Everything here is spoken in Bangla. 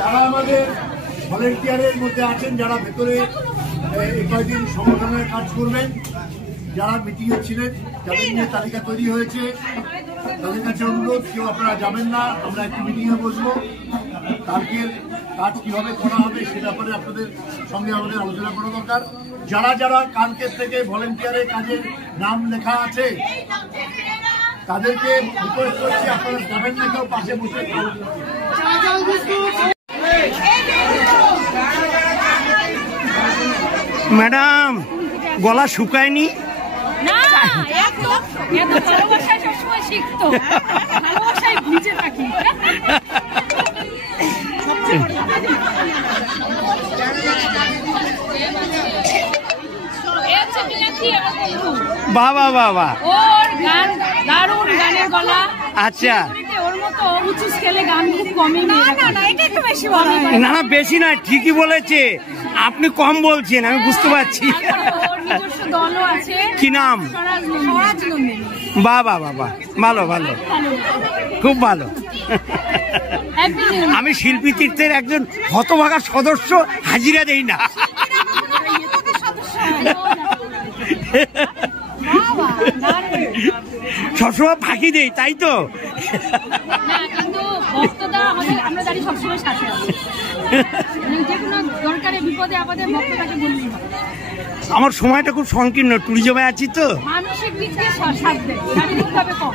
যারা আমাদের ভলেন্টিয়ারের মধ্যে আছেন, যারা ভেতরে কয়েকদিন সংগঠনের কাজ করবেন, যারা মিটিংয়ে ছিলেন, যাদের নিয়ে তালিকা তৈরি হয়েছে, তাদের কাছে অনুরোধ, কেউ আপনারা যাবেন না। আমরা একটি মিটিংয়ে বসবো, কালকের কাজ কিভাবে করা হবে সে ব্যাপারে আপনাদের সঙ্গে আমাদের আলোচনা করা দরকার। যারা যারা কালকের থেকে ভলেন্টিয়ারের কাজের নাম লেখা আছে তাদেরকে রিকোয়েস্ট করছি, আপনারা যাবেন না, কেউ পাশে বসে। ম্যাডাম গলা শুকায়নি? না, এত ভালোবাসায় সবসময় শিখতো, ভালোবাসায় ভিজে থাকি। বাবা বাবা, ওর গান দারুণ, গানের গলা। আচ্ছা, ওর মতো উঁচু স্কেলে গান খুব কমই। না না, এটা একটু বেশি বলা। না না, বেশি না, ঠিকই বলেছে। আপনি কম বলছেন, আমি বুঝতে পারছি। ওর নিজস্ব দলও আছে। কি নাম? স্বরাজ নন্দিনী। বাবা বাবা, ভালো ভালো, খুব ভালো। আমি শিল্পী তীর্থের একজন হতভাগা সদস্য, হাজিরা দেই না। সবসময় ফাঁকি দেই, তাই তো? কিন্তু ভক্তরা আমরা জানি সবসময় সাথে আছে, যে কোনো দরকারে বিপদে আপদে ভক্তটাকে বললেই হয়। আমার সময়টা খুব সংকীর্ণ, ট্যুরিজমে আছি তো। মানসিক দিক থেকে সাথ দেয়, শারীরিকভাবে কম।